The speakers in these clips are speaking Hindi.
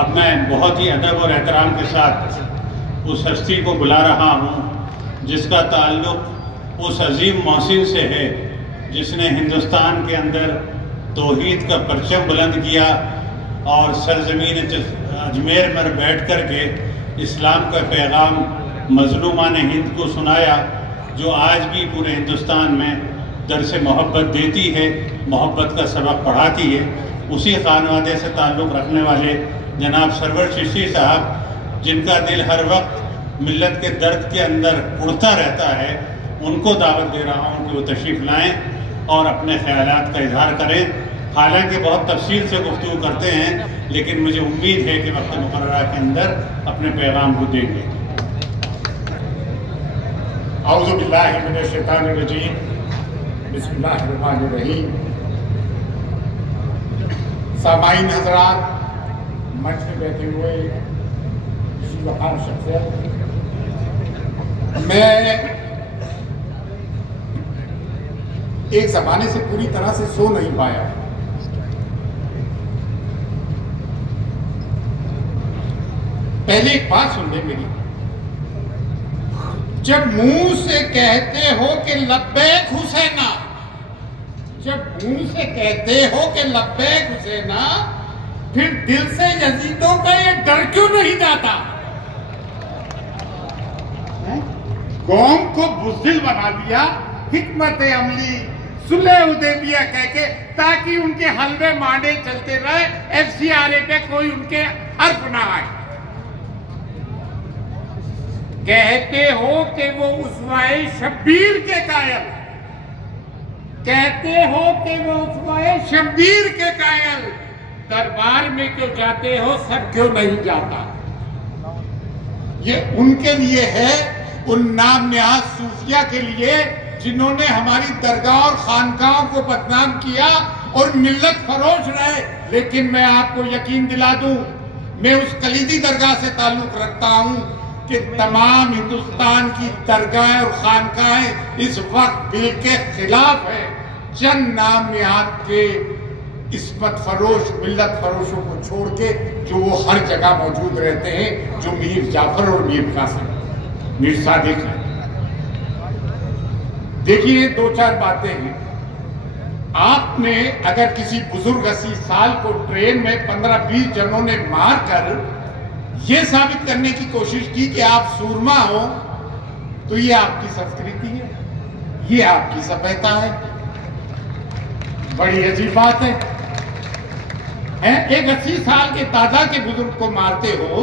अब मैं बहुत ही अदब और एहतराम के साथ उस हस्ती को बुला रहा हूँ जिसका ताल्लुक़ उस अजीम मौसिन से है जिसने हिंदुस्तान के अंदर तौहीद का परचम बुलंद किया और सरजमीन अजमेर में बैठ कर के इस्लाम का पैगाम मज़लूमान हिंद को सुनाया, जो आज भी पूरे हिंदुस्तान में दर्स मोहब्बत देती है, मोहब्बत का सबक पढ़ाती है। उसी खानवादे से ताल्लुक़ रखने वाले जनाब सरवर चिश्ती साहब, जिनका दिल हर वक्त मिल्लत के दर्द के अंदर उड़ता रहता है, उनको दावत दे रहा हूँ कि वो तशरीफ़ लाएँ और अपने ख़यालात का इजहार करें। हालांकि बहुत तफसील से गुफ्तगू करते हैं, लेकिन मुझे उम्मीद है कि वक्त मुकर्ररा के अंदर अपने पैगाम को देंगे। औज़ु बिल्लाहि मिनश शैतानिर रजीम, बिस्मिल्लाहिर रहमानिर रहीम। सामाईन हज़रात, मंच में बैठे हुए किसी वक़ार शख्सियत, मैं एक ज़माने से पूरी तरह से सो नहीं पाया। पहले एक बात सुन ले मेरी, जब मुंह से कहते हो कि लब्बैक हुसैना, जब मुंह से कहते हो कि लब्बैक हुसैना, फिर दिल से यजीदों का ये डर क्यों नहीं जाता? कौम को बुज़दिल बना दिया हिकमत अमली सुलह हुदैबिया कह के, ताकि उनके हलवे मांडे चलते रहे, FCRA पे कोई उनके हर्फ ना आए। कहते हो कि वो उसवाए शब्बीर के कायल, कहते हो कि वो उसवाए शब्बीर के कायल, दरबार में क्यों जाते हो, सब क्यों नहीं जाता? ये उनके लिए है, उन नाम नेहाज सूफिया के लिए जिन्होंने हमारी दरगाह और खानकाहों को बदनाम किया और मिल्लत फरोश रहे। लेकिन मैं आपको यकीन दिला दूं, मैं उस कलीदी दरगाह से ताल्लुक रखता हूं कि तमाम हिंदुस्तान की दरगाह और खानकाहें इस वक्त बिल के खिलाफ है। चंद नाम नेहाद के इस्मत फरोश, मिल्लत फरोशों को छोड़ के जो वो हर जगह मौजूद रहते हैं, जो मीर जाफर और मीर कासिम, मीर सादिक है। देखिए, दो चार बातें हैं। आपने अगर किसी बुजुर्ग 80 साल को ट्रेन में 15-20 जनों ने मार कर यह साबित करने की कोशिश की कि आप सूरमा हो, तो ये आपकी संस्कृति है, ये आपकी सभ्यता है। बड़ी अजीब बात है। एक 80 साल के दादा के बुजुर्ग को मारते हो।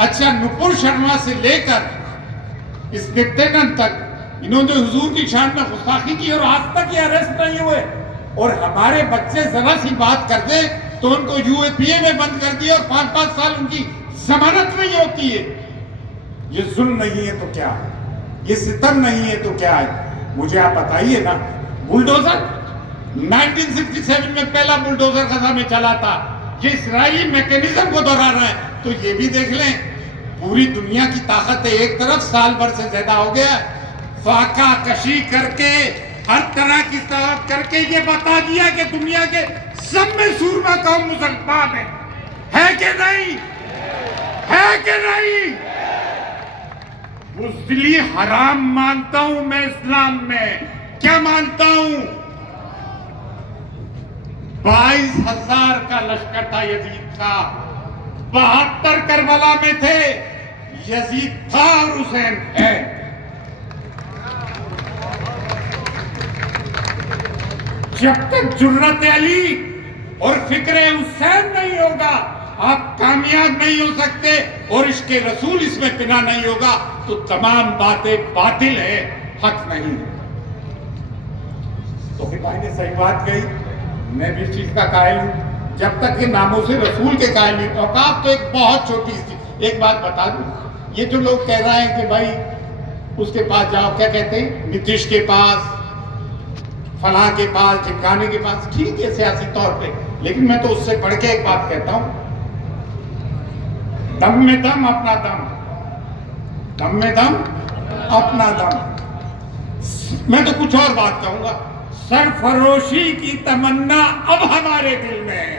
अच्छा, नुपुर शर्मा से लेकर इस नित्यानंद तक इन्होंने हुजूर की शान में गुस्ताखी की और आज तक ये अरेस्ट नहीं हुए। और हमारे बच्चे जरा सी बात कर दे तो उनको UAPA में बंद कर दिया और 5-5 साल उनकी जमानत नहीं होती है। ये जुल्म नहीं है तो क्या है? ये सितम नहीं है तो क्या है? मुझे आप बताइए ना। बुलडोजर 1967 में पहला बुलडोजर गजा में चला था। ये इसराइली मैकेनिज्म को दोहरा रहा है। तो ये भी देख लें, पूरी दुनिया की ताकत एक तरफ, साल भर से ज्यादा हो गया, फाका कशी करके हर तरह की ताकत करके ये बता दिया कि दुनिया के सब में सूरमा कौम मुसलमान है कि नहीं? है कि नहीं? बुज़दिली हराम मानता हूं मैं इस्लाम में। क्या मानता हूं? 22,000 का लश्कर था यजीद का, 72 करबला में थे। यजीद था और हुसैन है। जब तक जुर्रत अली और फिक्र हुसैन नहीं होगा, आप कामयाब नहीं हो सकते। और इसके रसूल इसमें बिना नहीं होगा तो तमाम बातें बातिल है, हक नहीं है। तो फिर भाई ने सही बात कही, मैं भी इस चीज का कायल हूं। जब तक ये नामों से रसूल के कायल नहीं, औकात तो एक बहुत छोटी सी। एक बात बता दूं, ये जो लोग कह रहे हैं कि भाई उसके पास जाओ, क्या कहते हैं, नीतीश के पास, फलां के पास, ठिकाने के पास, ठीक है सियासी तौर पे, लेकिन मैं तो उससे बढ़ के एक बात कहता हूं, दम में दम अपना दम, दम में दम अपना दम। मैं तो कुछ और बात कहूंगा। सरफरोशी की तमन्ना अब हमारे दिल में है।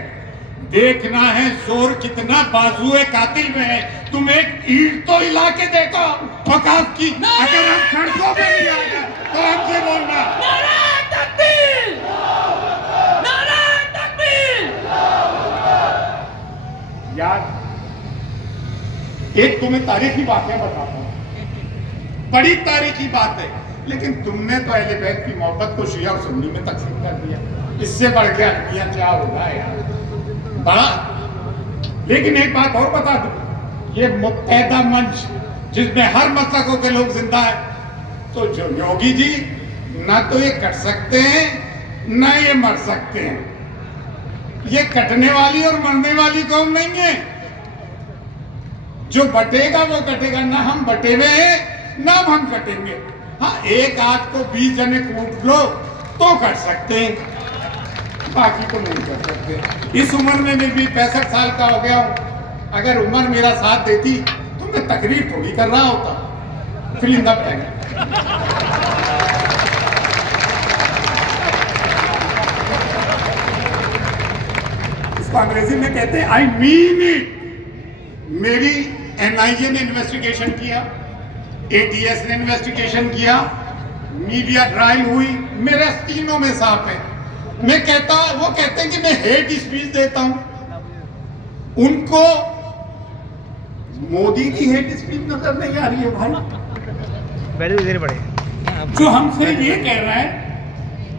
देखना है जोर कितना बाजुए कातिल में है। तुम एक ईंट तो हिला के देखो औकात की। अगर हम सड़कों पे नहीं आ गए तो हमसे बोलना। नारे तकबीर! नारे तकबीर! यार एक तुम्हें तारीखी बातें बताता हूँ, बड़ी तारीखी बात है, लेकिन तुमने तो अहले बैत की मोहब्बत को शिया और सुन्नी में तकसीम कर दिया। इससे बढ़ के अलमिया क्या होगा यार, बड़ा। लेकिन एक बात और बता दूं, ये मुत्तहदा मंच जिसमें हर मसलकों के लोग जिंदा है, तो जो योगी जी ना तो ये कट सकते हैं ना ये मर सकते हैं। ये कटने वाली और मरने वाली कौम नहीं है। जो बटेगा वो कटेगा, ना हम बटे हुए हैं ना हम कटेंगे। हाँ, एक आध को 20 जने कूट लो तो कर सकते हैं, बाकी तो नहीं कर सकते। इस उम्र में मैं भी 65 साल का हो गया हूं। अगर उम्र मेरा साथ देती तो मैं तकरीर थोड़ी कर रहा होता। फिल्म इसको अंग्रेजी में कहते हैं आई मीन इट। मेरी NIA ने इन्वेस्टिगेशन किया, ATS ने इन्वेस्टिगेशन किया, मीडिया ट्रायल हुई, मेरे तीनों में साफ है। मैं कहता, वो कहते हैं कि मैं हेट स्पीच देता हूं, उनको मोदी की हेट स्पीच नजर नहीं आ रही है भाई। जो हमसे ये कह रहा है,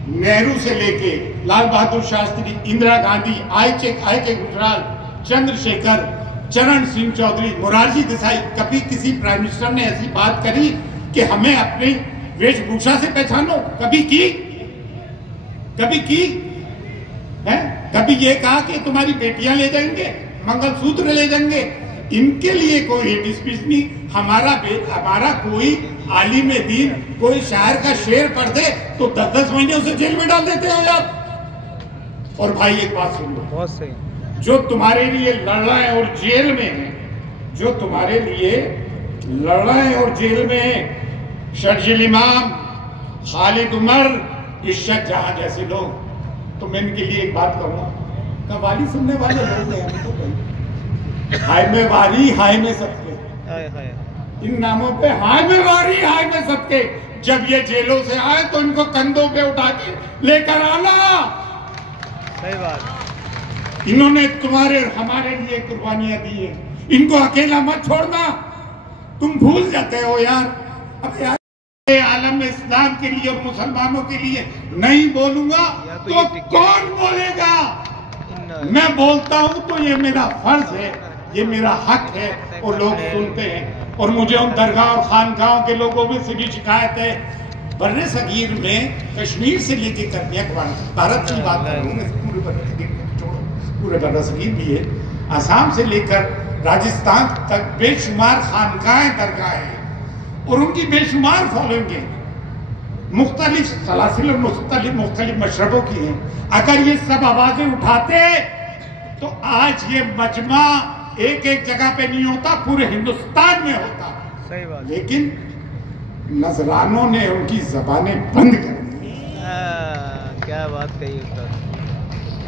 नेहरू से लेके लाल बहादुर शास्त्री, इंदिरा गांधी, आई के गुजराल, चंद्रशेखर, चरण सिंह चौधरी, मोरारजी देसाई, कभी किसी प्राइम मिनिस्टर ने ऐसी बात करी कि हमें अपनी वेशभूषा से पहचानो? कभी की? कभी की है? कभी ये कहा कि तुम्हारी बेटियां ले जाएंगे, मंगलसूत्र ले जाएंगे? इनके लिए कोई हेट स्पीच नहीं। हमारा कोई आलिम दीन कोई शायर का शेर पढ़ दे तो 10-10 महीने उसे जेल में डाल देते हो यार। और भाई एक बात सुन लो, बहुत सही, जो तुम्हारे लिए लड़ रहा है और जेल में है, जो तुम्हारे लिए लड़ रहा है और जेल में है, शर्जील इमाम, खालिद उमर, इशक जहां जैसे लोग, तो मैं इनके लिए एक बात कहूंगा, कव्वाली सुनने वाले लोग हैं हम तो भाई। हाय में वारी हाय में सबके, इन नामों पे हाय में वारी हाय में सबके। जब ये जेलों से आए तो इनको कंधों पे उठा के लेकर आना। सही बात। इन्होंने तुम्हारे और हमारे लिए कुर्बानियां दी है, इनको अकेला मत छोड़ना। तुम भूल जाते हो यार। अब यार आलम इस्लाम के लिए और मुसलमानों के लिए नहीं बोलूंगा तो कौन बोलेगा? मैं बोलता हूं तो ये मेरा फर्ज है, ये मेरा हक है, और लोग सुनते हैं। और मुझे उन दरगाह और खानगाहों के लोगों में से भी शिकायत है। बर्रे सगीर में कश्मीर से लेके कन्याकुमारी, भारत की बात कर रहा हूँ, पूरे बर्रे सगीर छोड़ो, पूरे बर्रे सगीर भी है, आसाम से लेकर राजस्थान तक बेशुमार खानगाहें दरगाहें हैं और उनकी बेशुमार फॉलोइंग है, मुख्तलिफ सलासिल और मुख्तलिफ मशरबों की हैं। अगर ये सब आवाजें उठाते तो आज ये मजमा एक एक जगह पे नहीं होता, पूरे हिंदुस्तान में होता। सही बात। लेकिन नजरानों ने उनकी जबानें बंद कर दी। क्या बात कही उस्ताद।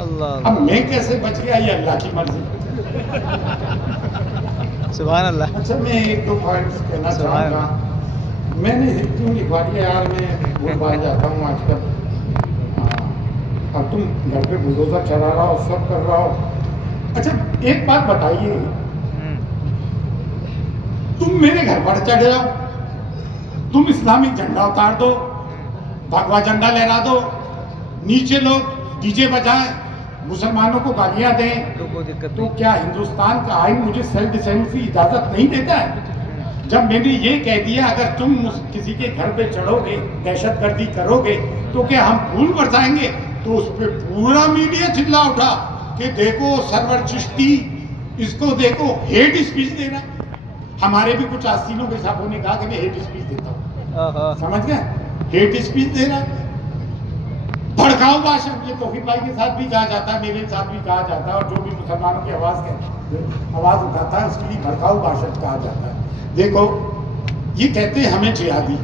अल्लाह। अब मैं कैसे बच गया ये अल्लाह की मर्जी। सुभान अल्लाह। अच्छा, मैं एक दो पॉइंट्स कहना चाहूँगा। मैंने क्यों लिखवा दिया यार, मैं भूल भाल जाता हूँ आजकल। अब तुम घर पे बुलडोजर चला रहा हो, सब कर रहा हो। अच्छा एक बात बताइए, तुम मेरे घर पर चढ़ जाओ, तुम इस्लामिक झंडा उतार दो, भगवा झंडा लहरा दो, नीचे लोग डीजे बजाएं, मुसलमानों को गालियां दें, तो क्या हिंदुस्तान का आइन मुझे सेल्फ डिफेंस की इजाजत नहीं देता है? जब मैंने ये कह दिया अगर तुम किसी के घर पे चढ़ोगे, दहशतगर्दी करोगे, तो क्या हम फूल बरसाएंगे? तो उस पर पूरा मीडिया चिल्ला उठा कि देखो सरवर चिश्ती, इसको देखो हेट स्पीच दे रहा। हमारे भी कुछ आस्तीनों के साहबों ने कहा कि मैं हेट स्पीच देता हूँ, समझ गए? हेट स्पीच दे रहा, भड़काऊ भाषण। ये तौफीक भाई के साथ भी कहा जाता है, मेरे साथ भी कहा जाता है, और जो भी मुसलमानों की आवाज उठाता है उसके लिए भड़काऊ भाषण कहा जाता है। देखो ये कहते हैं हमें जिहादी,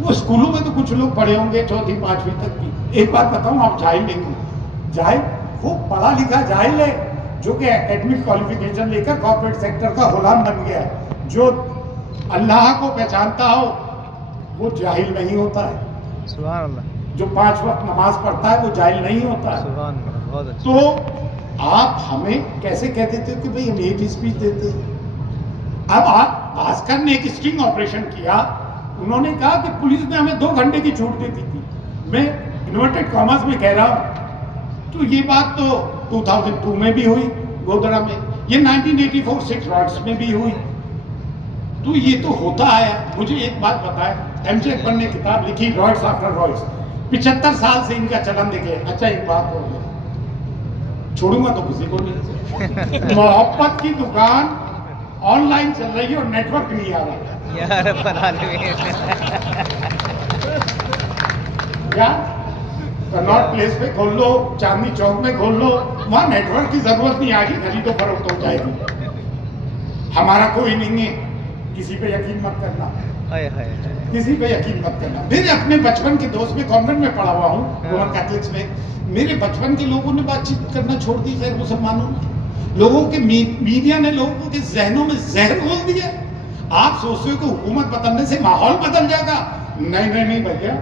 वो स्कूलों में तो कुछ लोग पढ़े होंगे 4वीं 5वीं तक भी। एक बात बताऊं, आप जाहिल नहीं हो, जाहिल वो पढ़ा लिखा जाहिल है जो कि एकेडमिक क्वालिफिकेशन लेकर कॉर्पोरेट सेक्टर का गुलाम बन गया है। जो अल्लाह को पहचानता हो वो जाहिल नहीं होता है। सुभान अल्लाह। जो 5 वक्त नमाज पढ़ता है वो जाहिल नहीं होता है। सुभान अल्लाह, बहुत अच्छा। तो आप हमें कैसे कह देते हो कि भाई हम हेट स्पीच देते हैं। अब आप भास्कर ने एक स्टिंग ऑपरेशन किया, उन्होंने कहा कि पुलिस ने हमें 2 घंटे की छूट दे दी थी। मैं इन्वर्टेड कॉमर्स में कह रहा हूं, तो ये बात तो 2002 में भी हुई गोधरा में, ये 1984 6 रॉड्स में भी हुई। तो ये तो होता आया। मुझे एक बात बताए, एमजे अकबर ने किताब लिखी रॉड्स आफ्टर रॉड्स, 75 साल से इनका चलन देखे। अच्छा एक बात हो गई, छोड़ूंगा तो किसी को नहीं। मोहब्बत की दुकान ऑनलाइन चल रही है और नेटवर्क नहीं आ रहा यार बना ले क्या। कनॉट प्लेस पे खोल लो, चांदनी चौक में खोल लो, वहां नेटवर्क की जरूरत नहीं आएगी, खरीदो फरोख्त हो जाएगी। हमारा कोई नहीं है, किसी पे यकीन मत करना, हाय हाय हाय। किसी पे यकीन मत करना। मेरे अपने बचपन के दोस्त में कॉन्वेंट में पढ़ा हुआ हूँ, रोमन कैथलिक्स में। मेरे बचपन के लोगों ने बातचीत करना छोड़ दी, खैर मुसलमानों ने, लोगों के मीडिया ने लोगों के जहनों में जहर घोल दिया। आप सोचते हो कि हुकूमत बदलने से माहौल बदल जाएगा? नहीं नहीं नहीं भैया,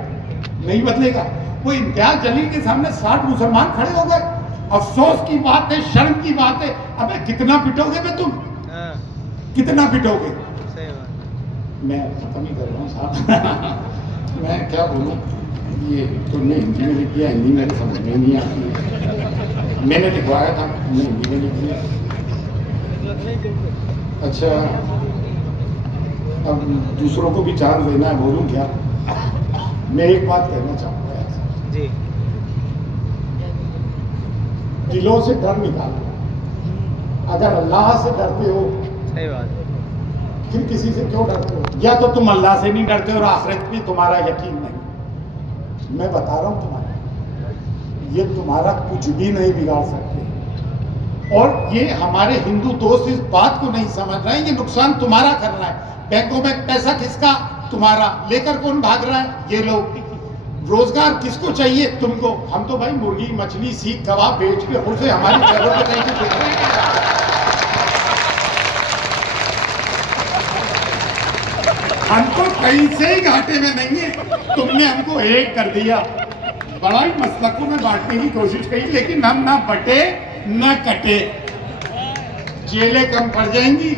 नहीं बदलेगा। वो इम्तियाज जलील के सामने 60 मुसलमान खड़े हो गए। अफसोस की बात है, शर्म की बात है। अबे कितना पिटोगे बे तुम, कितना पिटोगे? सही बात। मैं खत्म ही कर रहा हूँ साहब। मैं क्या बोलूँ, ये तुमने हिंदी में लिख दिया, हिंदी मेरे समझ में नहीं आती है। मैंने लिखवाया था, तुमने हिंदी में लिख दिया। अच्छा, अब दूसरों को भी चांस देना है, बोलूँ क्या? मैं एक बात कहना चाहूँगा जी, दिलों से डर निकालो। अगर अल्लाह से डरते हो, सही बात। फिर किसी से क्यों डरते हो? या तो तुम अल्लाह से नहीं डरते और आखिरत में तुम्हारा यकीन नहीं। मैं बता रहा हूं तुम्हारा, ये तुम्हारा कुछ भी नहीं बिगाड़ सकते। और ये हमारे हिंदू दोस्त इस बात को नहीं समझ रहे हैं, ये नुकसान तुम्हारा कर रहा है। बैंकों में पैसा किसका? तुम्हारा। लेकर कौन भाग रहा है? ये लोग। रोजगार किसको चाहिए? तुमको। हम तो भाई मुर्गी, मछली, सीख, कबाब बेच के उसे हमारी जरूरत नहीं देख रहे हैं। हमको कहीं से ही घाटे में नहीं है, तुमने हमको एक कर दिया। बड़ा ही मसलकों में बांटने की कोशिश की, लेकिन हम ना बटे न कटे। जेलें कम पड़ जाएंगी।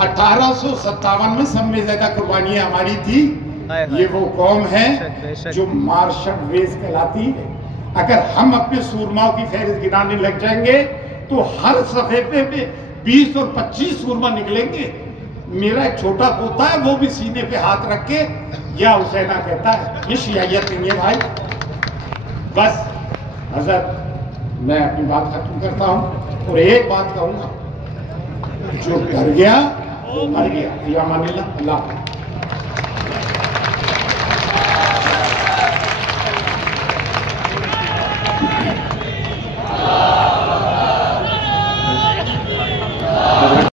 1857 में सब में ज्यादा कुर्बानियां हमारी थी। ये वो कौम है जो मार्शल रेस कहलाती है। अगर हम अपने सूरमाओं की फहरिस्त गिनाने लग जाएंगे तो हर सफे पे 20 और 25 सूरमा निकलेंगे। मेरा एक छोटा पोता है, वो भी सीने पे हाथ रख के या हुसैना कहता है। ये शियायत नहीं है भाई। बस हजरत, मैं अपनी बात खत्म करता हूँ और एक बात कहूंगा, जो डर गया वो मर गया। अल्लाह।